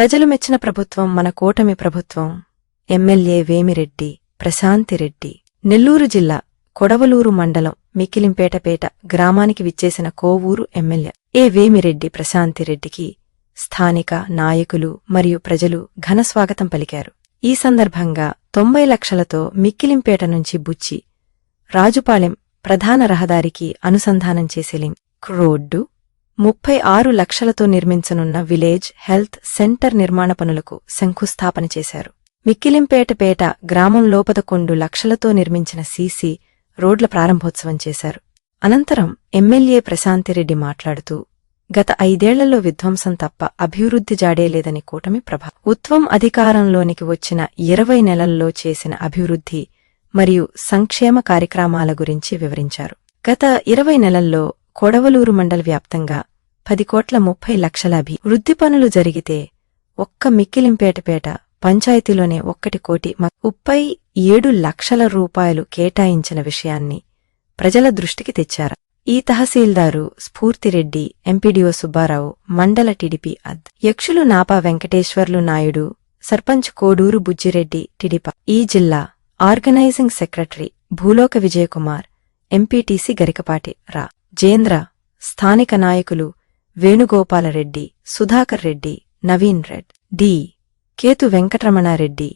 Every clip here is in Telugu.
ప్రజలు మెచ్చిన ప్రభుత్వం మన కూటమి ప్రభుత్వం. ఎమ్మెల్యే వేమిరెడ్డి ప్రశాంతిరెడ్డి. నెల్లూరు జిల్లా కొడవలూరు మండలం మిక్కిలింపేటపేట గ్రామానికి విచ్చేసిన కోవూరు ఎమ్మెల్యే వేమిరెడ్డి ప్రశాంతిరెడ్డికి స్థానిక నాయకులు మరియు ప్రజలు ఘనస్వాగతం పలికారు. ఈ సందర్భంగా 90 లక్షలతో మిక్కిలింపేట నుంచి బుచ్చి రాజుపాలెం ప్రధాన రహదారికి అనుసంధానం చేసే లింక్ రోడ్డు, 36 లక్షలతో నిర్మించనున్న విలేజ్ హెల్త్ సెంటర్ నిర్మాణ పనులకు శంకుస్థాపన చేశారు. మిక్కిలింపేటపేట గ్రామం లోపల 2 లక్షలతో నిర్మించిన సీసీ రోడ్ల ప్రారంభోత్సవం చేశారు. అనంతరం ఎమ్మెల్యే ప్రశాంతిరెడ్డి మాట్లాడుతూ, గత 5 ఏళ్లలో విధ్వంసం తప్ప అభివృద్ధి జాడేలేదని కూటమి ప్రభుత్వం అధికారంలోనికి వచ్చిన 20 నెలల్లో చేసిన అభివృద్ధి మరియు సంక్షేమ కార్యక్రమాల గురించి వివరించారు. గత 20 నెలల్లో కొడవలూరు మండల వ్యాప్తంగా 10,30,00,000 అభివృద్ధి పనులు జరిగితే ఒక్క మిక్కిలింపేటపేట పంచాయతీలోనే 1,37 లక్షల రూపాయలు కేటాయించిన విషయాన్ని ప్రజల దృష్టికి తెచ్చారు. ఈ తహసీల్దారు స్ఫూర్తిరెడ్డి, ఎంపీడీఓ సుబ్బారావు, మండల టీడీపీ అధ్యక్షులు నాపా వెంకటేశ్వర్లు నాయుడు, సర్పంచ్ కోడూరు బుజ్జిరెడ్డి, టీడీపీ ఈ జిల్లా ఆర్గనైజింగ్ సెక్రటరీ భూలోక విజయకుమార్, ఎంపీటీసీ గరికపాటి రాజేంద్ర, స్థానిక నాయకులు వేణుగోపాలరెడ్డి, సుధాకర్ రెడ్డి, నవీన్ రెడ్డి, డి. కేతు వెంకటరమణారెడ్డి,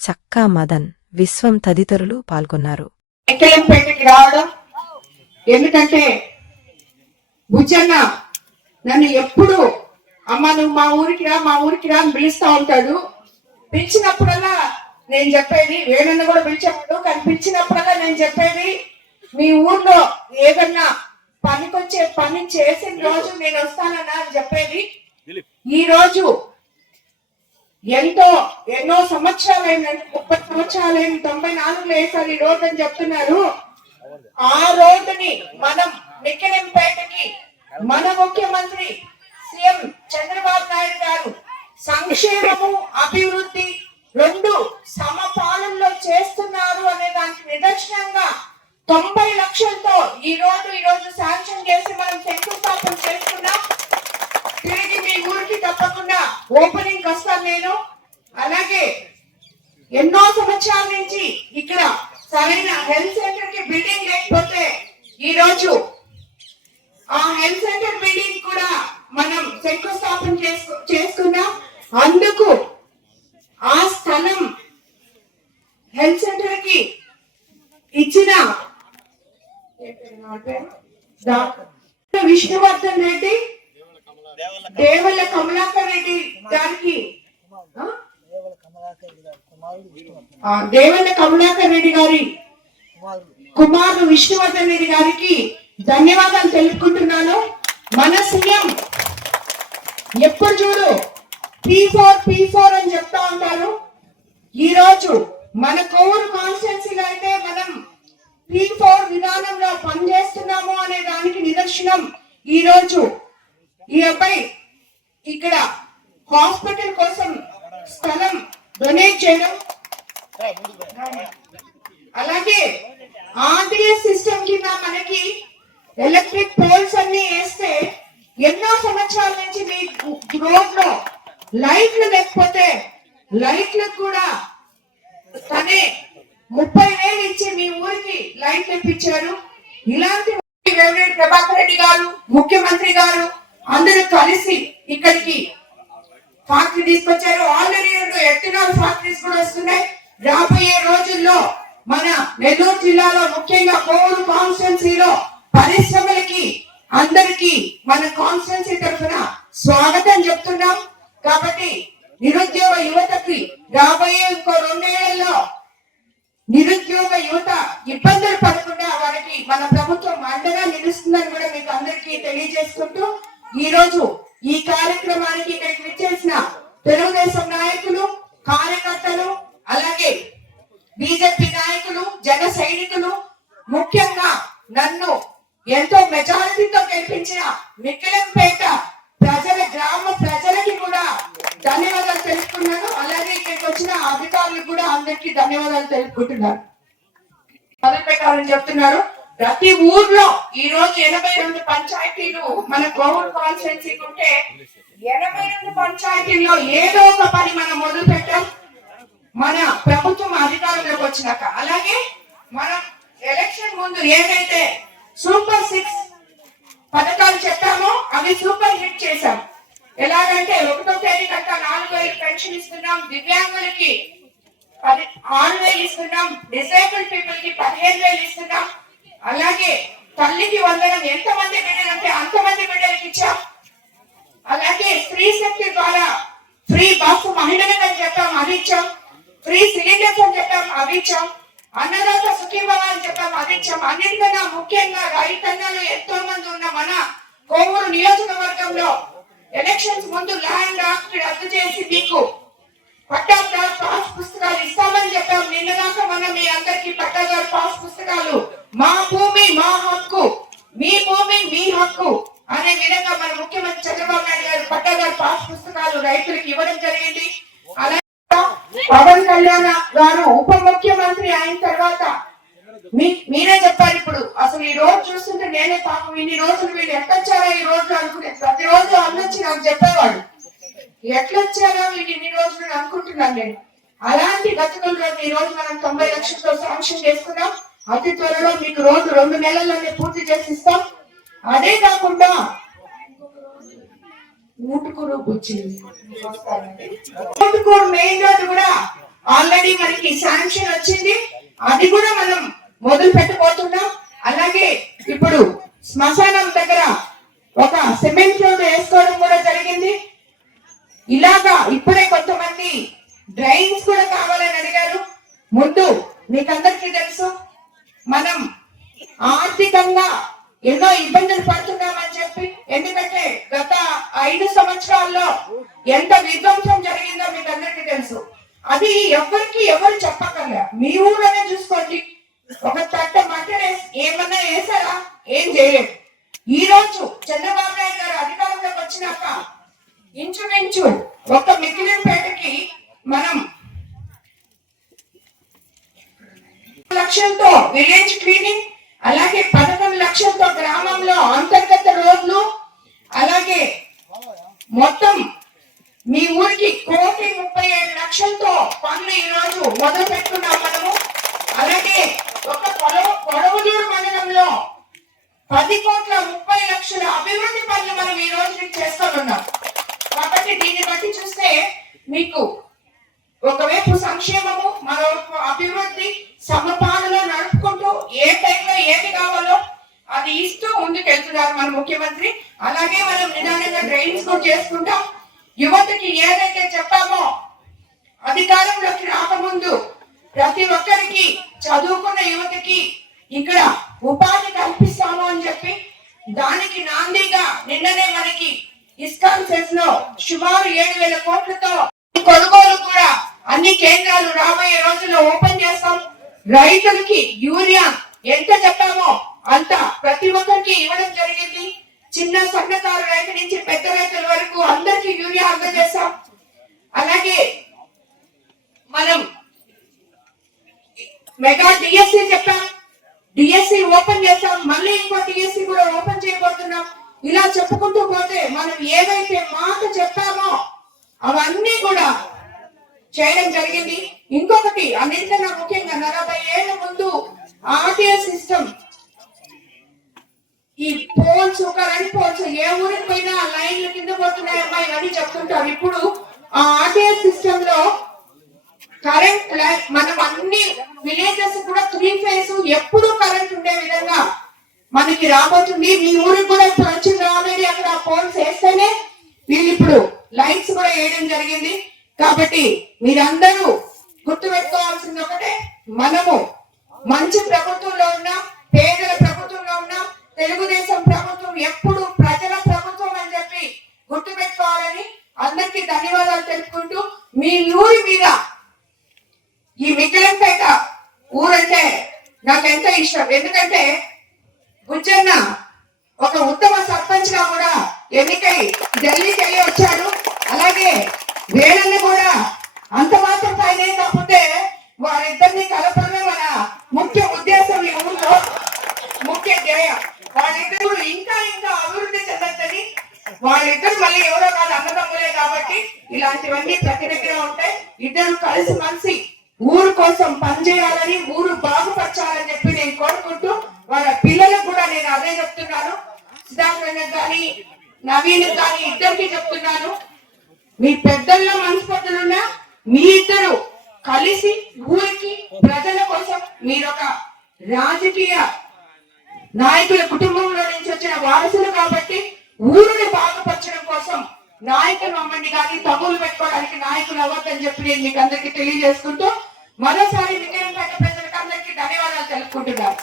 చక్కా మదన్, విశ్వం తదితరులు పాల్గొన్నారు. ఎందుకంటే బుజ్జన్న నన్ను ఎప్పుడు అమ్మ నువ్వు మా ఊరికి రా అని పిలుస్తా ఉంటాడు. పిలిచినప్పుడల్లా నేను చెప్పేది, వేణన్న కూడా పిలిచేవాడు, కానీ పిలిచినప్పుడల్లా నేను చెప్పేది, మీ ఊర్లో ఏదన్నా పనికొచ్చే పని చేసిన రోజు నేను వస్తానన్నా అని చెప్పేది. ఈ రోజు ఎన్నో సంవత్సరాలైంది, 30 సంవత్సరాలైంది, 94లో వేసారు ఈ రోడ్డు అని చెప్తున్నారు. ఆ రోడ్డుని మనం మిక్కిలింపేటకి మన ముఖ్యమంత్రి సీఎం చంద్రబాబు నాయుడు గారు సంక్షేమము అభివృద్ధి 2 సమపాలనలో చేస్తున్నారు అనే దానికి నిదర్శనంగా 90 లక్షలతో ఈ రోజు శాంక్షన్ చేసి మనం శంకుస్థాపన చేసుకున్నాం. తిరిగి మీ ఊరికి తప్పకుండా ఓపెనింగ్ వస్తాను నేను. అలాగే ఎన్నో సంవత్సరాల నుంచి ఇక్కడ సరైన హెల్త్ సెంటర్ కి బిల్డింగ్ లేకపోతే ఈ రోజు ఆ హెల్త్ సెంటర్ బిల్డింగ్ కూడా మనం శంకుస్థాపన చేసుకున్నాం. అందుకు ఆ స్థలం హెల్త్ సెంటర్ కి ఇచ్చిన విష్ణువర్ధన్ రెడ్డి, దేవల్ల కమలాకర్ రెడ్డి గారికి, దేవల్ల కమలాకర్ రెడ్డి గారి కుమారుడు విష్ణువర్ధన్ రెడ్డి గారికి ధన్యవాదాలు తెలుపుకుంటున్నాను. మన సీఎం ఎప్పుడు చూడు P4 అని చెప్తా ఉంటారు. ఈ రోజు మన కోవూరు కాన్స్టిట్యున్సీలో అయితే మనం P4 విధానంలో పనిచేస్తున్నాము అనే దానికి నిదర్శనం ఈ రోజు ఈ అబ్బాయి ఇక్కడ హాస్పిటల్ కోసం స్థలం డొనేట్ చేయడం, అలాగే ఆర్డిఎస్ సిస్టమ్ కింద మనకి ఎలక్ట్రిక్ పోల్స్ అన్ని వేస్తే ఎన్నో సంవత్సరాల నుంచి మీ రోడ్ లో లైట్లు లేకపోతే లైట్లకు కూడా తనే 30,000 ఇచ్చి మీ ఊరికి లైట్లు ఇప్పించారు. ఇలాంటి ప్రభాకర్ రెడ్డి గారు, ముఖ్యమంత్రి గారు అందరూ కలిసి ఇక్కడికి ఫ్యాక్టరీ తీసుకొచ్చారు. ఆల్రెడీ 2 ఎథనాల్ ఫ్యాక్టరీస్ కూడా వస్తున్నాయి. రాబోయే రోజుల్లో మన నెల్లూరు జిల్లాలో ముఖ్యంగా కోవూరు కాన్స్టిట్యున్సీలో పరిశ్రమలకి అందరికి మన కాన్స్టిట్యున్సీ తరఫున స్వాగతం చెప్తున్నాం. కాబట్టి నిరుద్యోగ యువతకి రాబోయే ఇంకో 2 ఏళ్లలో నిరుద్యోగ యువత ఇబ్బందులు పడకుండా వారికి మన ప్రభుత్వం అండగా నిలుస్తుందని కూడా మీకు అందరికీ తెలియజేసుకుంటూ ఈ రోజు ఈ కార్యక్రమానికి ఇక్కడికి విచ్చేసిన తెలుగుదేశం నాయకులు, కార్యకర్తలు, అలాగే బీజేపీ నాయకులు, జన సైనికులు, ముఖ్యంగా నన్ను ఎంతో మెజారిటీతో గెలిపించిన మిక్కిలింపేట గ్రామ ప్రజలకి కూడా ధన్యవాదాలు తెలుపుకున్నాను. అలాగే ఇక్కడికి వచ్చిన అధికారులకు కూడా అందరికీ ధన్యవాదాలు తెలుపుకుంటున్నాను. మొదలు పెట్టాలని చెప్తున్నారు. ప్రతి ఊర్లో ఈ రోజు 82 పంచాయతీలు మన కోవూరు కాన్స్టిట్యున్సీకి ఉంటే 82 పంచాయతీల్లో ఏదో ఒక పని మనం మొదలు పెట్టాం మన ప్రభుత్వం అధికారంలోకి వచ్చినాక. అలాగే మనం ఎలక్షన్ ముందు ఏదైతే సూపర్ 6 పథకాలు చెప్పామో అవి సూపర్ హిట్ చేశాం. ఎలాగంటే 1వ తేదీ కట్ట 4,000 పెన్షన్ ఇస్తున్నాం, దివ్యాంగులకి 6,000 ఇస్తున్నాం, డిసేబుల్డ్ పీపుల్ కి 15,000 ఇస్తున్నాం. అలాగే తల్లికి వందనం ఎంతమంది బిడ్డలు అంటే అంతమంది బిడ్డలకి ఇచ్చాం. అలాగే స్త్రీ శక్తి ద్వారా ఫ్రీ బస్సు మహిళలకు అని చెప్పాం, అది ఇచ్చాం. ఫ్రీ సిలిండర్స్ అని చెప్పాం, అవి ఇచ్చాం. అన్నదాత సుఖీభవ అని చెప్పాం, అది ఇచ్చాం. అన్నిటికన్నా ముఖ్యంగా రైతన్నలు ఎంతో మంది ఉన్న మన కోవూరు నియోజకవర్గంలో ఎలక్షన్స్ ముందు ల్యాండ్ యాక్ట్ రద్దు చేసి మీకు పట్టాదారు పాస్ పుస్తకాలు ఇస్తామని చెప్పాం. నిన్నదాకా మనం మీ అందరికి పట్టాదారు పాస్ పుస్తకాలు మా భూమి మా హక్కు, మీ భూమి మీ హక్కు అనే విధంగా మన ముఖ్యమంత్రి చంద్రబాబు నాయుడు గారు పట్టాదారు పాస్ పుస్తకాలు రైతులకు ఇవ్వడం జరిగింది. అలాగే పవన్ కళ్యాణ్ గారు ఉప ముఖ్యమంత్రి అయిన తర్వాత మీరే చెప్పారు. ఇప్పుడు అసలు ఈ రోజు చూస్తుంటే నేనే పాపం ఇన్ని రోజులు వీళ్ళు ఎట్టొచ్చారా ఈ రోజు అనుకునే, ప్రతిరోజు అన్నొచ్చి నాకు చెప్పేవాడు ఎట్లొచ్చారో వీళ్ళు ఇన్ని రోజులు అనుకుంటున్నాను నేను. అలాంటి బతుకుల్లో ఈ రోజు మనం 90 లక్షలతో శాంక్షన్ చేసుకున్నాం. అతి త్వరలో మీకు రోజు 2 నెలల్లోనే పూర్తి చేసి ఇస్తాం. అదే కాకుండా ఊటుకూరు మెయిన్ రోడ్ కూడా ఆల్రెడీ మనకి శాంక్షన్ వచ్చింది, అది కూడా మనం మొదలు పెట్టబోతున్నాం. అలాగే ఇప్పుడు శ్మశానం దగ్గర ఒక సిమెంట్ రోడ్ వేసుకోవడం కూడా జరిగింది. ఇలాగా ఇప్పుడే కొంతమంది డ్రైన్స్ కూడా కావాలని అడిగారు. ముందు మీకందరికీ తెలుసు మనం ఆర్థికంగా ఎన్నో ఇబ్బందులు పడుతున్నామని చెప్పి, ఎందుకంటే గత 5 సంవత్సరాల్లో ఎంత విధ్వంసం జరిగిందో మీకు అందరికీ తెలుసు. అది ఎవరు చెప్పకల్లా, మీ ఊళ్ళోనే చూసుకోండి. ఒక తట్ట మటన్ ఏమన్నా వేసారా? ఏం చేయలేదు. ఈ రోజు చంద్రబాబు నాయుడు గారు అధికారంలోకి వచ్చినాక ఇంచుమించు ఒక మిగిలినపేటకి మనం లక్షలతో విలేజ్ క్లీనింగ్, అలాగే 11 లక్షలతో గ్రామంలో అంతర్గత రోడ్లు, అలాగే మొత్తం మీ ఊరికి 1,37,00,000తో పనులు ఈ రోజు మొదలు పెట్టుకున్నాం మనము. అలాగే ఒక కొడవలూరు మండలంలో 10,30,00,000 అభివృద్ధి పనులు మనం ఈ రోజు చేస్తున్నాం. కాబట్టి దీన్ని బట్టి చూస్తే మీకు ఒకవైపు సంక్షేమము, మరోవైపు అభివృద్ధి సమపాలనలో నడుపుకుంటూ ఏ టైంలో ఏది కావాలో అది ఇస్తూ ముందుకెళ్తున్నారు మన ముఖ్యమంత్రి. అలాగే మనం నిదానంగా డ్రైన్స్ కూడా చేసుకుంటాం. యువతకి ఏదైతే చెప్పామో అధికారంలోకి రాకముందు ప్రతి ఒక్కరికి చదువుకున్న యువతకి ఇక్కడ ఉపాధి కల్పిస్తాము అని చెప్పి, దానికి నాందిగా నిన్ననే మనకి ఇస్కాన్ సెస్ లో సుమారు 7,000 కోట్లతో కొనుగోలు కూడా అన్ని కేంద్రాలు రాబోయే రోజుల్లో ఓపెన్ చేస్తాం. రైతులకి యూరియా ఎంత చెప్పామో అంత ప్రతి ఒక్కరికి ఇవ్వడం జరిగింది. చిన్న సన్నకారు రైతు నుంచి పెద్ద రైతుల వరకు అందరికి యూరియా అందజేస్తాం. అలాగే మనం మెగా డిఎస్సి చెప్పాం, డిఎస్సి ఓపెన్ చేస్తాం, మళ్ళీ ఇంకో డిఎస్సి కూడా ఓపెన్ చేయబోతున్నాం. ఇలా చెప్పుకుంటూ పోతే మనం ఏదైతే మాట చెప్పామో అవన్నీ కూడా చేయడం జరిగింది. ఇంకొకటి అన్నింటికన్నా ముఖ్యంగా 40 ఏళ్ల ముందు ఆర్టీఎస్ సిస్టమ్, ఈ పోల్స్ కరెంట్ పోల్స్ ఏ ఊరికి పోయినా లైన్ల కింద పోతున్నాయి అమ్మాయి అని చెప్తుంటారు. ఇప్పుడు ఆ ఆర్టీఎస్ సిస్టమ్ లో కరెంట్ మనం అన్ని విలేజెస్ కూడా 3 ఫేజ్ ఎప్పుడు కరెంట్ ఉండే విధంగా మనకి రాబోతుంది. మీ ఊరికి కూడా ఇప్పుడు వచ్చింది ఆల్రెడీ, అక్కడ పోల్స్ వేస్తేనే వీళ్ళు ఇప్పుడు లైట్స్ కూడా వేయడం జరిగింది. కాబట్టి మీరందరూ గుర్తు పెట్టుకోవాల్సింది ఒకటే, మనము మంచి ప్రభుత్వంలో ఉన్నాం, పేదల ప్రభుత్వంలో ఉన్నాం. తెలుగుదేశం ప్రభుత్వం ఎప్పుడు ప్రజల ప్రభుత్వం అని చెప్పి గుర్తు పెట్టుకోవాలని అందరికీ ధన్యవాదాలు తెలుపుకుంటూ, మీ ఊరి మీద ఈ మిగిలినపేట ఊరంటే నాకు ఎంతో ఇష్టం. ఎందుకంటే బుజ్జన్న ఒక ఉత్తమ సర్పంచ్ గా కూడా ఎన్నికై ఢిల్లీకి వెళ్ళి వచ్చాడు. అలాగే వేళల్ని కూడా అంత మాత్రం పైనే కాకపోతే వారిద్దరిని కలపడమే మన ముఖ్య ఉద్దేశం. ఈ ఊళ్ళో ముఖ్య ధ్యేయం వాళ్ళిద్దరు ఇంకా ఇంకా అభివృద్ధి చెందొచ్చని వాళ్ళిద్దరు మళ్ళీ ఎవరో కాదు అన్నదమ్ములే కాబట్టి ఇలాంటివన్నీ ప్రతి దగ్గర ఉంటాయి. ఇద్దరు కలిసి మనిషి ఊరు కోసం పనిచేయాలని, ఊరు బాగుపరచాలని చెప్పి నేను కోరుకుంటూ వాళ్ళ పిల్లలకు కూడా నేను అదే చెప్తున్నాను. సిద్ధార్థ కానీ నవీన్ కానీ ఇద్దరికి చెప్తున్నాను, మీ పెద్దల్లో మనస్పర్ధలున్నా మీ ఇద్దరు కలిసి ఊరికి ప్రజల కోసం మీరొక రాజకీయ నాయకుల కుటుంబంలో నుంచి వచ్చిన వారసులు కాబట్టి ఊరిని బాగుపరచడం కోసం నాయకులు అమ్మండి కానీ తమ్ములు పెట్టుకోవడానికి నాయకులు అవ్వద్దని చెప్పి నేను మీకు అందరికీ తెలియజేసుకుంటూ మరోసారి విజయపేట ప్రజలకు అందరికీ ధన్యవాదాలు తెలుపుకుంటున్నాను.